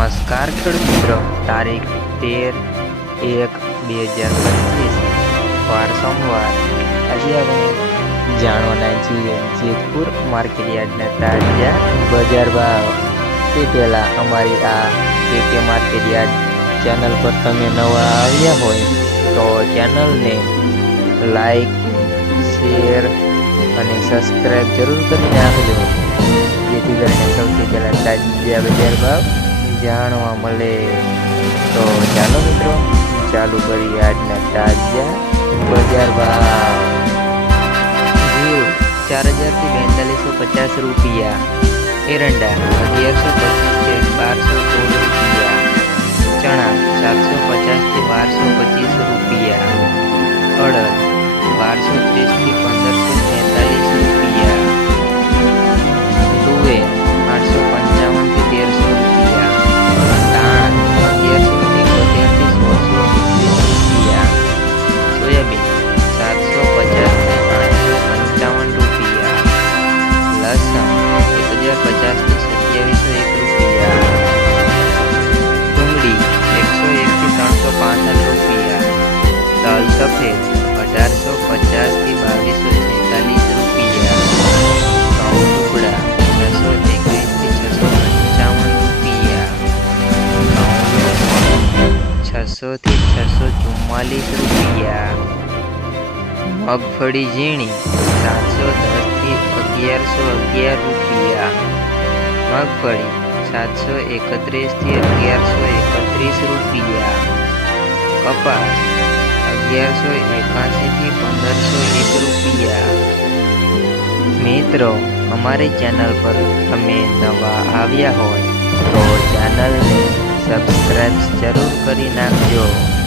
નમસ્કાર ખેડૂત મિત્રો તારીખ તેર એક બે હજાર પચીસ. વાર સોમવાર. આજે આપણે જાણવાના છીએ જેતપુર માર્કેટ યાર્ડના તાજા બજાર ભાવ. તે પહેલાં અમારી આ કેકે માર્કેટ યાર્ડ ચેનલ પર તમે નવા આવ્યા હોય તો ચેનલને લાઈક, શેર અને સબસ્ક્રાઈબ જરૂર કરી નાખજો. જેથી કરીને સૌથી પહેલાં તાજા બજાર ભાવ જાણવા મળે. તો ચાલો મિત્રો, ચાલુ કરીએ આજના તાજા બજાર ભાવ. જીવ, ચાર હજારથી બેતાલીસો પચાસ રૂપિયા. એરંડા, અગિયારસો પચીસથી બારસો સોળ રૂપિયા. છસોથી છસો ચુમ્માલીસ રૂપિયા મગફળી ઝીણી સાતસો દસથી અગિયારસો અગિયાર રૂપિયા મગફળી સાતસો એકત્રીસથી અગિયારસો એકત્રીસ રૂપિયા કપાસ અગિયારસો એકાશીથી પંદરસો એક રૂપિયા મિત્રો અમારી ચેનલ પર તમે નવા આવ્યા હોય તો ચેનલને સબસ્ક્રાઈબ જરૂર કરી નાખજો.